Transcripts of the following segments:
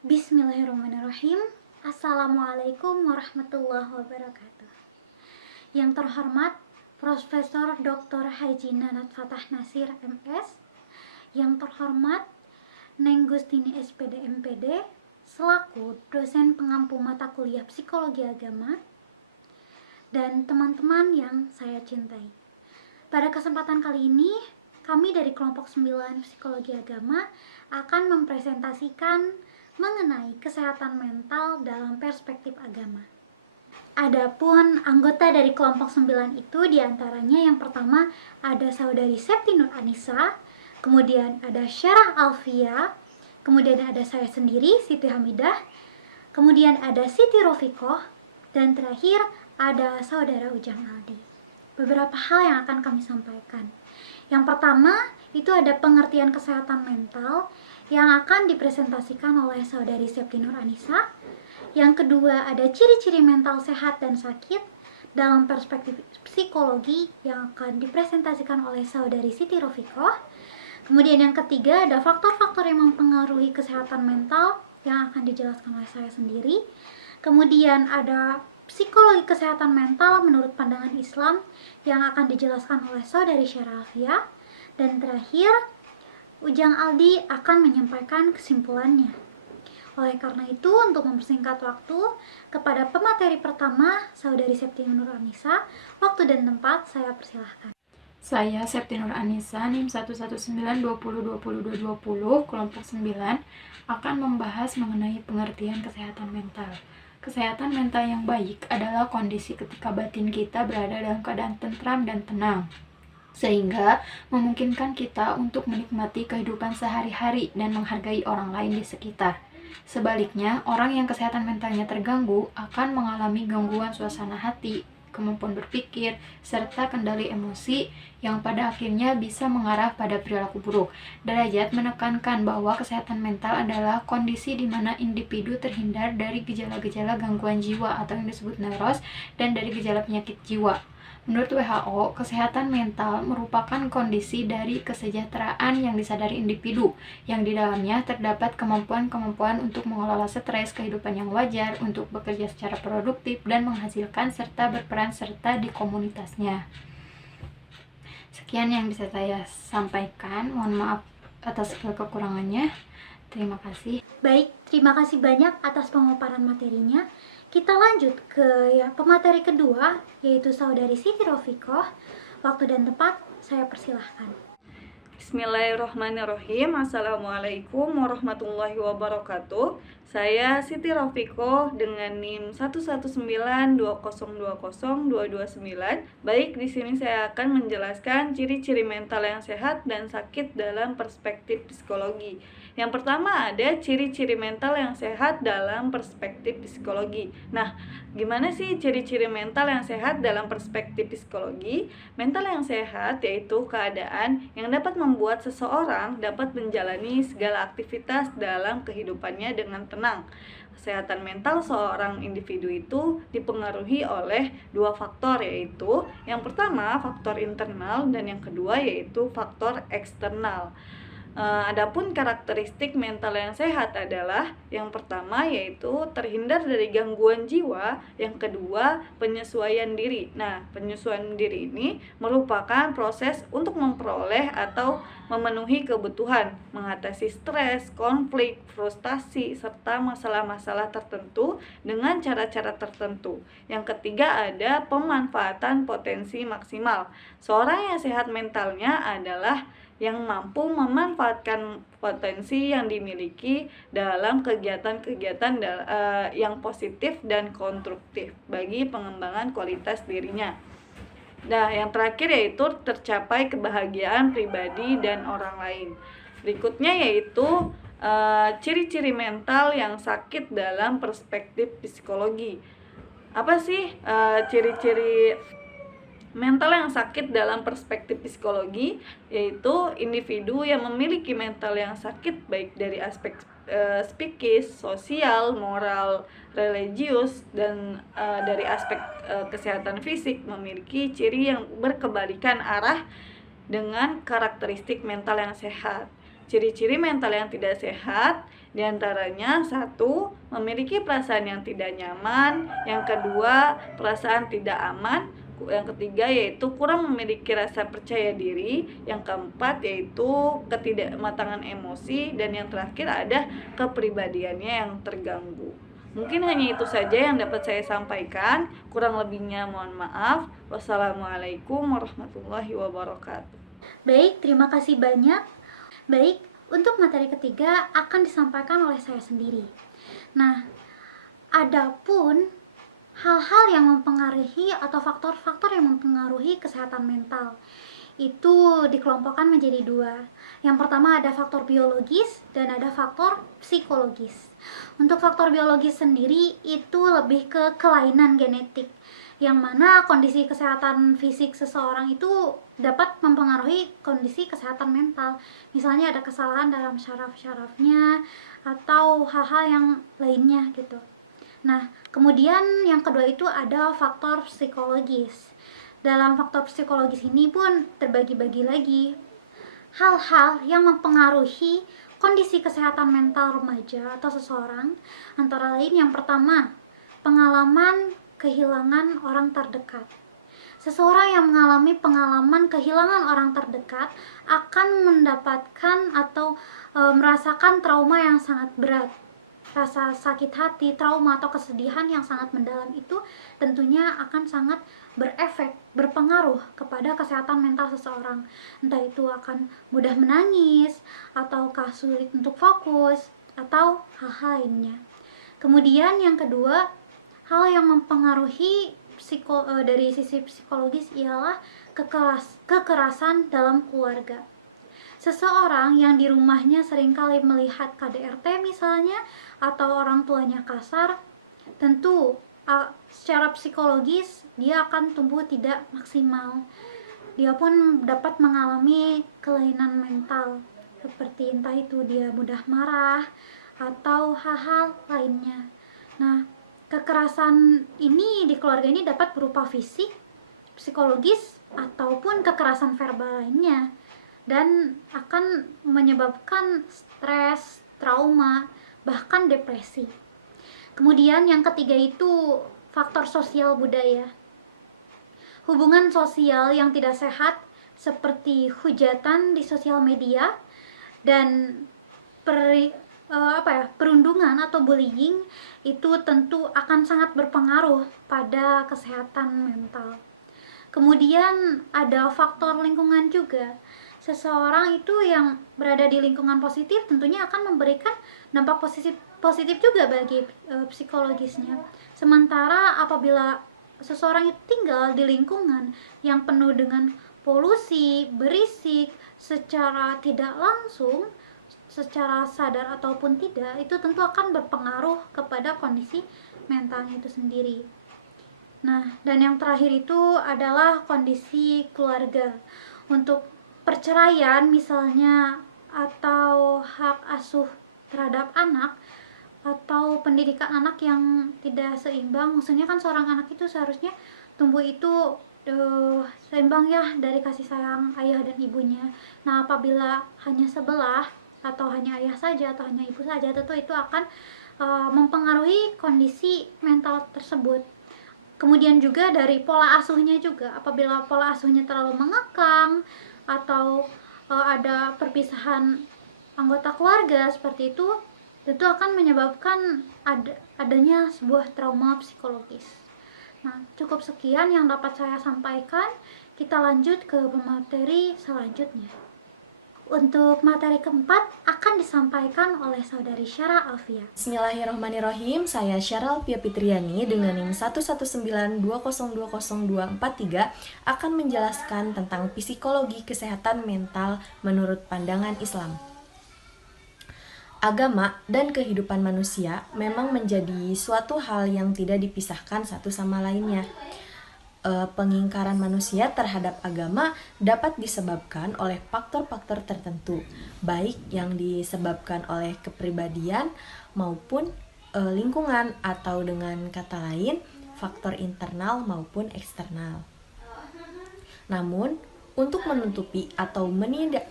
Bismillahirrahmanirrahim. Assalamualaikum warahmatullahi wabarakatuh. Yang terhormat Profesor Dr. Haji Nanat Fatah Nasir MS, yang terhormat Neng Gustini SPD MPD selaku dosen pengampu mata kuliah Psikologi Agama, dan teman-teman yang saya cintai. Pada kesempatan kali ini, kami dari kelompok 9 Psikologi Agama akan mempresentasikan mengenai kesehatan mental dalam perspektif agama. Adapun anggota dari kelompok 9 itu diantaranya yang pertama ada saudari Septi Nur Anissa, kemudian ada Syarah Alfia, kemudian ada saya sendiri Siti Hamidah, kemudian ada Siti Rofikoh, dan terakhir ada saudara Ujang Aldi. Beberapa hal yang akan kami sampaikan. Yang pertama itu ada pengertian kesehatan mental yang akan dipresentasikan oleh saudari Septi Nur Anissa. Yang kedua ada ciri-ciri mental sehat dan sakit dalam perspektif psikologi yang akan dipresentasikan oleh saudari Siti Rofikoh. Kemudian yang ketiga ada faktor-faktor yang mempengaruhi kesehatan mental yang akan dijelaskan oleh saya sendiri. Kemudian ada psikologi kesehatan mental menurut pandangan Islam yang akan dijelaskan oleh saudari Syarah Alfia. Dan terakhir Ujang Aldi akan menyampaikan kesimpulannya. Oleh karena itu, untuk mempersingkat waktu, kepada pemateri pertama, saudari Septi Nur Anissa, waktu dan tempat saya persilahkan. Saya Septi Nur Anissa, NIM 11920202220, kelompok 9, akan membahas mengenai pengertian kesehatan mental. Kesehatan mental yang baik adalah kondisi ketika batin kita berada dalam keadaan tentram dan tenang, sehingga memungkinkan kita untuk menikmati kehidupan sehari-hari dan menghargai orang lain di sekitar. Sebaliknya, orang yang kesehatan mentalnya terganggu akan mengalami gangguan suasana hati, kemampuan berpikir, serta kendali emosi yang pada akhirnya bisa mengarah pada perilaku buruk. Derajat menekankan bahwa kesehatan mental adalah kondisi di mana individu terhindar dari gejala-gejala gangguan jiwa atau yang disebut neuros dan dari gejala penyakit jiwa. Menurut WHO, kesehatan mental merupakan kondisi dari kesejahteraan yang disadari individu, yang di dalamnya terdapat kemampuan-kemampuan untuk mengelola stres, kehidupan yang wajar, untuk bekerja secara produktif, dan menghasilkan serta berperan serta di komunitasnya. Sekian yang bisa saya sampaikan, mohon maaf atas segala kekurangannya. Terima kasih. Baik, terima kasih banyak atas pemaparan materinya. Kita lanjut ke pemateri kedua, yaitu saudari Siti Rofikoh. Waktu dan tempat saya persilahkan. Bismillahirrahmanirrahim. Assalamualaikum warahmatullahi wabarakatuh. Saya Siti Rofikoh dengan NIM 11920202229. Baik, di sini saya akan menjelaskan ciri-ciri mental yang sehat dan sakit dalam perspektif psikologi. Yang pertama ada ciri-ciri mental yang sehat dalam perspektif psikologi. Nah, gimana sih ciri-ciri mental yang sehat dalam perspektif psikologi? Mental yang sehat yaitu keadaan yang dapat membuat seseorang dapat menjalani segala aktivitas dalam kehidupannya dengan tenang. Kesehatan mental seorang individu itu dipengaruhi oleh dua faktor, yaitu yang pertama faktor internal dan yang kedua yaitu faktor eksternal. Adapun karakteristik mental yang sehat adalah yang pertama yaitu terhindar dari gangguan jiwa, yang kedua penyesuaian diri. Nah, penyesuaian diri ini merupakan proses untuk memperoleh atau memenuhi kebutuhan, mengatasi stres, konflik, frustasi, serta masalah-masalah tertentu dengan cara-cara tertentu. Yang ketiga ada pemanfaatan potensi maksimal. Seorang yang sehat mentalnya adalah yang mampu memanfaatkan potensi yang dimiliki dalam kegiatan-kegiatan yang positif dan konstruktif bagi pengembangan kualitas dirinya. Nah, yang terakhir yaitu tercapai kebahagiaan pribadi dan orang lain. Berikutnya yaitu ciri-ciri mental yang sakit dalam perspektif psikologi. Apa sih ciri-ciri mental yang sakit dalam perspektif psikologi? Yaitu individu yang memiliki mental yang sakit baik dari aspek psikis, sosial, moral, religius, dan dari aspek kesehatan fisik memiliki ciri yang berkebalikan arah dengan karakteristik mental yang sehat. Ciri-ciri mental yang tidak sehat Di antaranya, 1. Memiliki perasaan yang tidak nyaman. Yang kedua, perasaan tidak aman. Yang ketiga yaitu kurang memiliki rasa percaya diri. Yang keempat yaitu ketidakmatangan emosi. Dan yang terakhir ada kepribadiannya yang terganggu. Mungkin hanya itu saja yang dapat saya sampaikan. Kurang lebihnya mohon maaf. Wassalamualaikum warahmatullahi wabarakatuh. Baik, terima kasih banyak. Baik, untuk materi ketiga akan disampaikan oleh saya sendiri. Nah, adapun hal-hal yang mempengaruhi atau faktor-faktor yang mempengaruhi kesehatan mental itu dikelompokkan menjadi 2. Yang pertama ada faktor biologis dan ada faktor psikologis. Untuk faktor biologis sendiri itu lebih ke kelainan genetik, yang mana kondisi kesehatan fisik seseorang itu dapat mempengaruhi kondisi kesehatan mental. Misalnya ada kesalahan dalam syaraf-syarafnya atau hal-hal yang lainnya gitu. Nah, kemudian yang kedua itu ada faktor psikologis. Dalam faktor psikologis ini pun terbagi-bagi lagi. Hal-hal yang mempengaruhi kondisi kesehatan mental remaja atau seseorang antara lain yang pertama, pengalaman kehilangan orang terdekat. Seseorang yang mengalami pengalaman kehilangan orang terdekat akan mendapatkan atau merasakan trauma yang sangat berat. Rasa sakit hati, trauma atau kesedihan yang sangat mendalam itu tentunya akan sangat berefek, berpengaruh kepada kesehatan mental seseorang. Entah itu akan mudah menangis, ataukah sulit untuk fokus, atau hal-hal lainnya. Kemudian yang kedua, hal yang mempengaruhi dari sisi psikologis ialah kekerasan dalam keluarga. Seseorang yang di rumahnya seringkali melihat KDRT misalnya, atau orang tuanya kasar, tentu secara psikologis dia akan tumbuh tidak maksimal. Dia pun dapat mengalami kelainan mental, seperti entah itu dia mudah marah atau hal-hal lainnya. Nah, kekerasan ini di keluarga ini dapat berupa fisik, psikologis, ataupun kekerasan verbal lainnya, dan akan menyebabkan stres, trauma, bahkan depresi. Kemudian yang ketiga itu faktor sosial budaya. Hubungan sosial yang tidak sehat seperti hujatan di sosial media dan perundungan atau bullying itu tentu akan sangat berpengaruh pada kesehatan mental. Kemudian ada faktor lingkungan juga. Seseorang itu yang berada di lingkungan positif tentunya akan memberikan dampak positif juga bagi psikologisnya. Sementara apabila seseorang itu tinggal di lingkungan yang penuh dengan polusi, berisik, secara tidak langsung, secara sadar ataupun tidak, itu tentu akan berpengaruh kepada kondisi mentalnya itu sendiri. Nah, dan yang terakhir itu adalah kondisi keluarga. Untuk perceraian misalnya, atau hak asuh terhadap anak, atau pendidikan anak yang tidak seimbang, maksudnya kan seorang anak itu seharusnya tumbuh itu seimbang ya dari kasih sayang ayah dan ibunya. Nah, apabila hanya sebelah atau hanya ayah saja atau hanya ibu saja, tentu itu akan mempengaruhi kondisi mental tersebut. Kemudian juga dari pola asuhnya juga, apabila pola asuhnya terlalu mengekang atau ada perpisahan anggota keluarga seperti itu, tentu akan menyebabkan adanya sebuah trauma psikologis. Nah, cukup sekian yang dapat saya sampaikan. Kita lanjut ke materi selanjutnya. Untuk materi keempat akan disampaikan oleh saudari Syara Alfia. Bismillahirrahmanirrahim. Saya Syara Alfia Fitriani dengan NIM 119200243 akan menjelaskan tentang psikologi kesehatan mental menurut pandangan Islam. Agama dan kehidupan manusia memang menjadi suatu hal yang tidak dipisahkan satu sama lainnya. Pengingkaran manusia terhadap agama dapat disebabkan oleh faktor-faktor tertentu, baik yang disebabkan oleh kepribadian maupun lingkungan, atau dengan kata lain, faktor internal maupun eksternal. Namun, untuk menutupi atau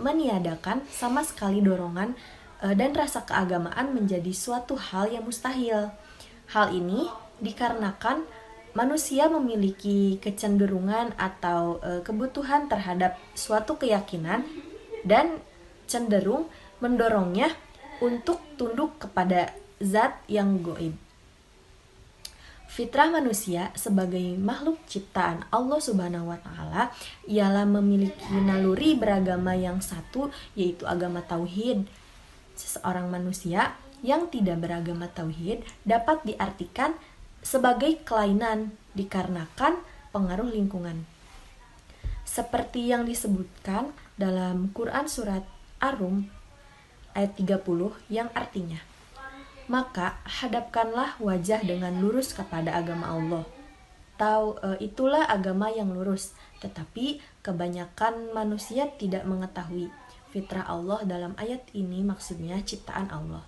meniadakan sama sekali dorongan dan rasa keagamaan menjadi suatu hal yang mustahil. Hal ini dikarenakan manusia memiliki kecenderungan atau kebutuhan terhadap suatu keyakinan dan cenderung mendorongnya untuk tunduk kepada zat yang goib. Fitrah manusia sebagai makhluk ciptaan Allah Subhanahu wa Ta'ala ialah memiliki naluri beragama yang satu, yaitu agama tauhid. Seseorang manusia yang tidak beragama tauhid dapat diartikan sebagai kelainan dikarenakan pengaruh lingkungan. Seperti yang disebutkan dalam Quran surat Ar-Rum ayat 30 yang artinya, maka hadapkanlah wajah dengan lurus kepada agama Allah. Itulah agama yang lurus, tetapi kebanyakan manusia tidak mengetahui fitrah Allah. Dalam ayat ini maksudnya ciptaan Allah.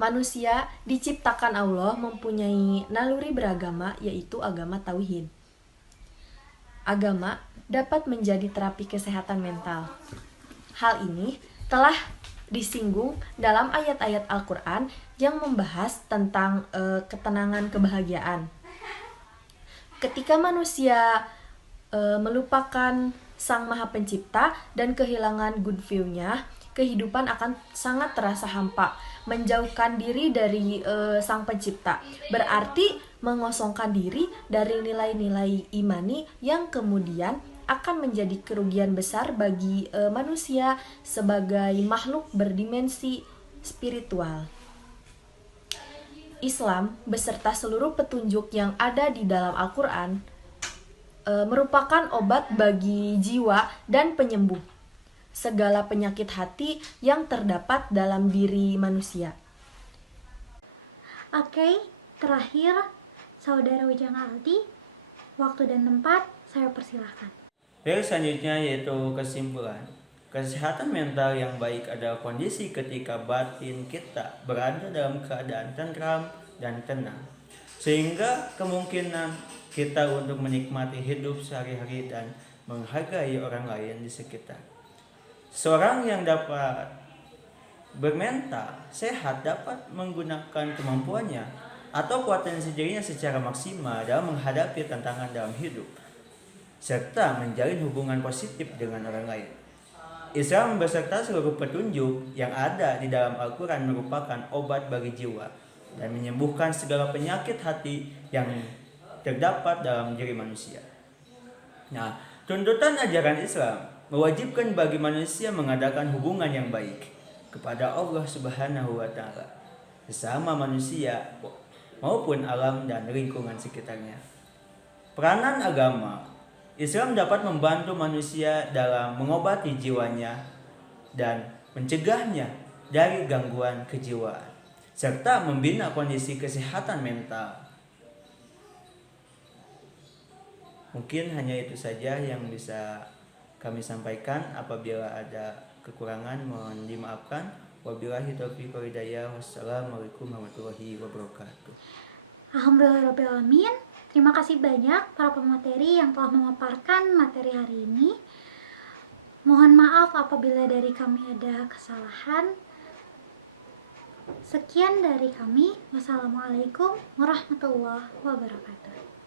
Manusia diciptakan Allah mempunyai naluri beragama, yaitu agama tauhid. Agama dapat menjadi terapi kesehatan mental. Hal ini telah disinggung dalam ayat-ayat Al-Quran yang membahas tentang ketenangan kebahagiaan. Ketika manusia melupakan Sang Maha Pencipta dan kehilangan good view-nya, kehidupan akan sangat terasa hampa. Menjauhkan diri dari Sang Pencipta berarti mengosongkan diri dari nilai-nilai imani yang kemudian akan menjadi kerugian besar bagi manusia sebagai makhluk berdimensi spiritual. Islam beserta seluruh petunjuk yang ada di dalam Al-Quran merupakan obat bagi jiwa dan penyembuh segala penyakit hati yang terdapat dalam diri manusia. Oke, terakhir Saudara Ujang Aldi, waktu dan tempat saya persilahkan. Selanjutnya yaitu kesimpulan. Kesehatan mental yang baik adalah kondisi ketika batin kita berada dalam keadaan tentram dan tenang, sehingga kemungkinan kita untuk menikmati hidup sehari-hari dan menghargai orang lain di sekitar. Seorang yang dapat bermental sehat dapat menggunakan kemampuannya atau potensi dirinya secara maksimal dalam menghadapi tantangan dalam hidup, serta menjalin hubungan positif dengan orang lain. Islam beserta seluruh petunjuk yang ada di dalam Al-Quran merupakan obat bagi jiwa dan menyembuhkan segala penyakit hati yang terdapat dalam diri manusia. Nah, tuntutan ajaran Islam mewajibkan bagi manusia mengadakan hubungan yang baik kepada Allah Subhanahu wa Ta'ala, sesama manusia maupun alam dan lingkungan sekitarnya. Peranan agama Islam dapat membantu manusia dalam mengobati jiwanya dan mencegahnya dari gangguan kejiwaan, serta membina kondisi kesehatan mental. Mungkin hanya itu saja yang bisa kami sampaikan. Apabila ada kekurangan mohon dimaafkan. Wabillahi taufiq wal hidayah. Wassalamualaikum warahmatullahi wabarakatuh. Alhamdulillahirrahmanirrahim. Terima kasih banyak para pemateri yang telah memaparkan materi hari ini. Mohon maaf apabila dari kami ada kesalahan. Sekian dari kami. Wassalamualaikum warahmatullahi wabarakatuh.